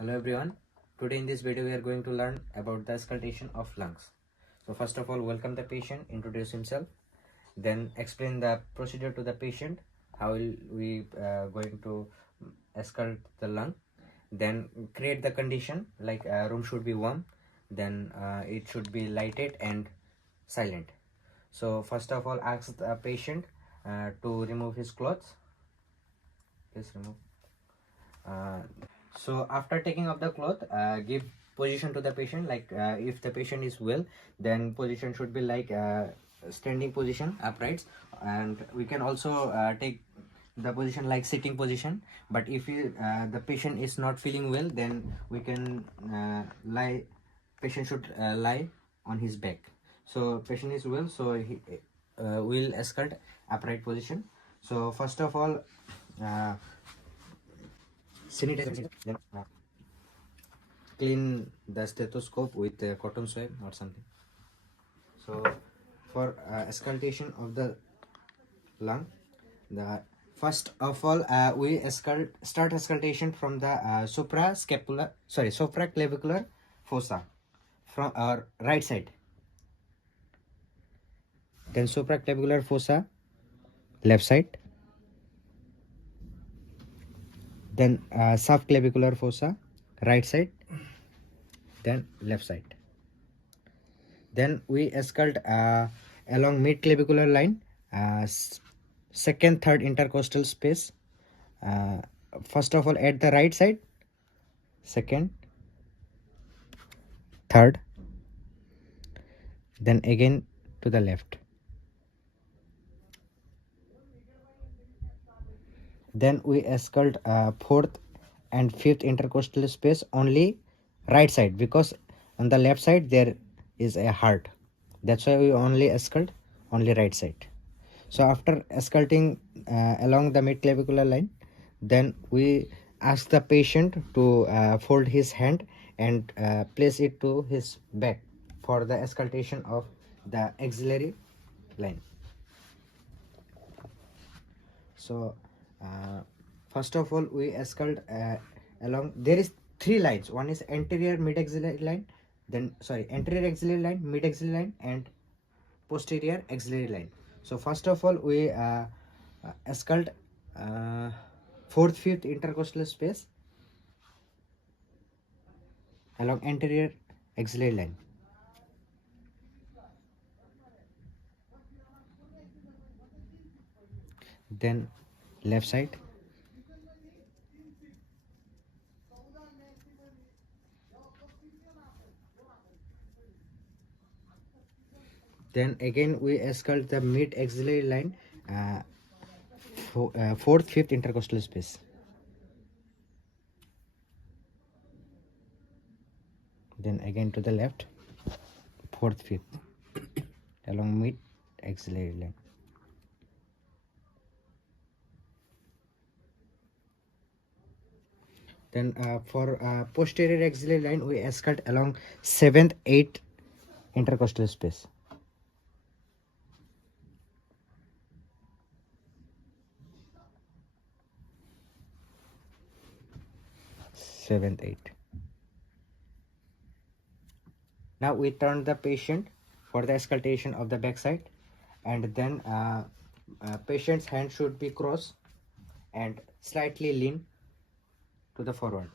Hello everyone. Today in this video we are going to learn about the auscultation of lungs. So first of all, welcome the patient, introduce himself, then explain the procedure to the patient, how will we going to auscult the lung, then create the condition like room should be warm, then it should be lighted and silent. So first of all, ask the patient to remove his clothes. Please remove. So after taking off the cloth, give position to the patient. Like if the patient is well, then position should be like standing position, upright, and we can also take the position like sitting position. But if the patient is not feeling well, then we can lie. Patient should lie on his back. So patient is well, so he will escort upright position. So first of all, sanitize, then clean the stethoscope with a cotton swab or something. So for auscultation of the lung, the first of all we start auscultation from the supraclavicular fossa from our right side, then supraclavicular fossa left side, then subclavicular fossa right side, then left side. Then we auscult along mid-clavicular line, second, third intercostal space. First of all, at the right side, second, third, then again to the left. Then we auscult fourth and fifth intercostal space only right side, because on the left side there is a heart. That's why we only auscult only right side. So after ausculting along the mid-clavicular line, then we ask the patient to fold his hand and place it to his back for the auscultation of the axillary line. So first of all, we auscult along. There is three lines. One is anterior mid-axillary line, then anterior axillary line, mid-axillary line, and posterior axillary line. So first of all, we auscult fourth, fifth intercostal space along anterior axillary line. Then left side. Then again we auscult the mid axillary line, fourth, fifth intercostal space. Then again to the left, fourth, fifth along mid axillary line. Then for posterior axillary line, we auscult along seventh, eighth intercostal space. Seventh, eighth. Now we turn the patient for the auscultation of the backside, and then patient's hand should be crossed and slightly lean to the forward.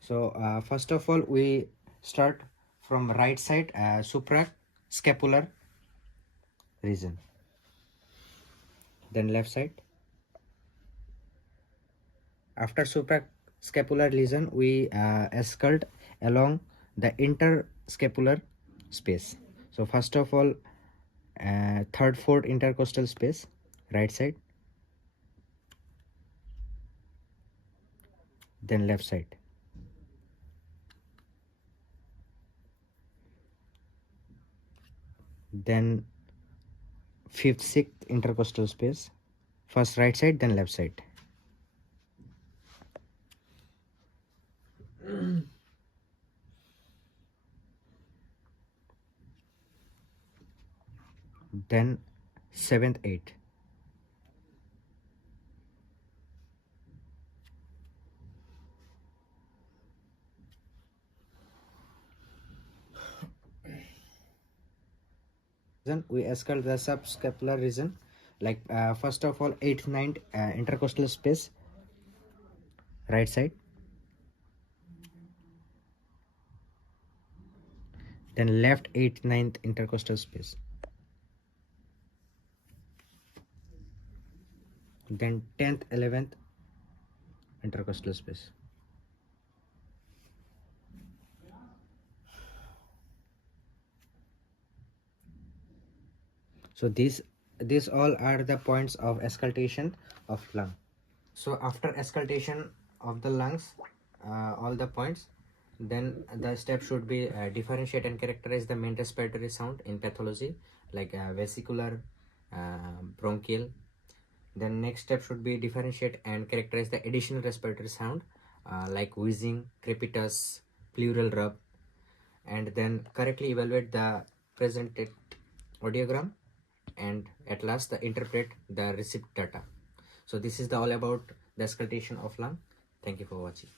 So first of all, we start from right side, suprascapular region, then left side. After suprascapular region, we auscult along the interscapular space. So first of all, third, fourth intercostal space, right side, then left side. Then fifth, sixth intercostal space, first right side, then left side. Then seventh, eighth. Then we auscult the subscapular region, like first of all 8th 9th intercostal space, right side, then left 8th 9th intercostal space, then 10th 11th intercostal space. So these all are the points of auscultation of lung. So after auscultation of the lungs, all the points, then the step should be differentiate and characterize the main respiratory sound in pathology, like vesicular, bronchial. Then next step should be differentiate and characterize the additional respiratory sound, like wheezing, crepitus, pleural rub, and then correctly evaluate the presented audiogram, and at last interpret the receipt data. So this is the all about the auscultation of lung. Thank you for watching.